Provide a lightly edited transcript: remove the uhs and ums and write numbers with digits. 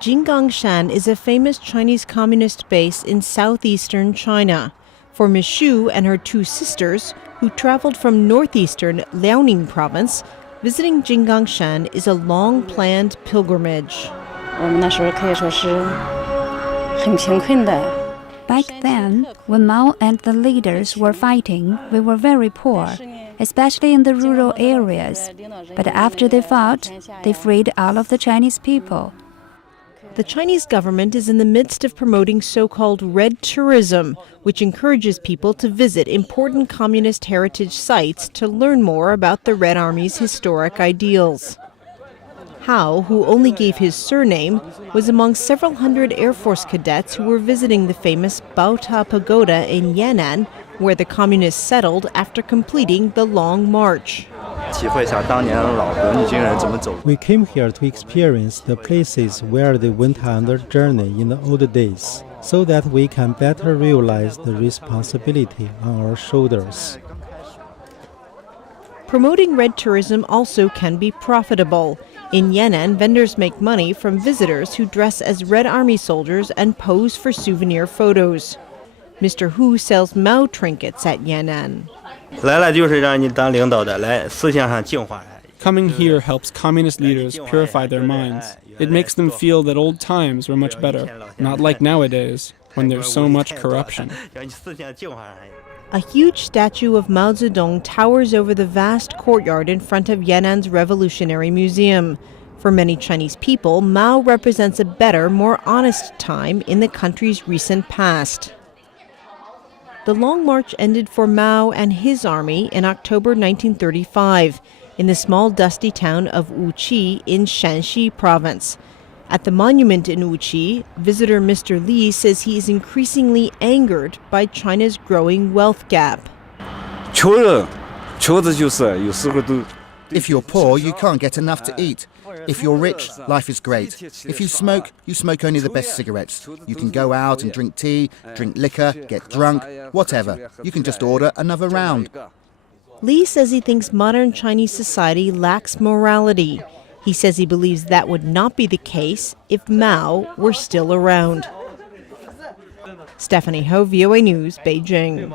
Jinggangshan is a famous Chinese communist base in southeastern China. For Ms. Xu and her two sisters, who traveled from northeastern Liaoning province, visiting Jinggangshan is a long-planned pilgrimage. Back then, when Mao and the leaders were fighting, we were very poor, especially in the rural areas. But after they fought, they freed all of the Chinese people. The Chinese government is in the midst of promoting so-called red tourism, which encourages people to visit important communist heritage sites to learn more about the Red Army's historic ideals. Hao, who only gave his surname, was among several hundred Air Force cadets who were visiting the famous Baota Pagoda in Yan'an, where the communists settled after completing the Long March. We came here to experience the places where they went on their journey in the old days, so that we can better realize the responsibility on our shoulders. Promoting red tourism also can be profitable. In Yan'an, vendors make money from visitors who dress as Red Army soldiers and pose for souvenir photos. Mr. Hu sells Mao trinkets at Yan'an. Coming here helps communist leaders purify their minds. It makes them feel that old times were much better, not like nowadays, when there's so much corruption. A huge statue of Mao Zedong towers over the vast courtyard in front of Yan'an's Revolutionary Museum. For many Chinese people, Mao represents a better, more honest time in the country's recent past. The Long March ended for Mao and his army in October 1935 in the small dusty town of Wuqi in Shanxi province. At the monument in Wuqi, visitor Mr. Li says he is increasingly angered by China's growing wealth gap. If you're poor, you can't get enough to eat. If you're rich, life is great. If you smoke only the best cigarettes. You can go out and drink tea, drink liquor, get drunk, whatever. You can just order another round. Li says he thinks modern Chinese society lacks morality. He says he believes that would not be the case if Mao were still around. Stephanie Ho, VOA News, Beijing.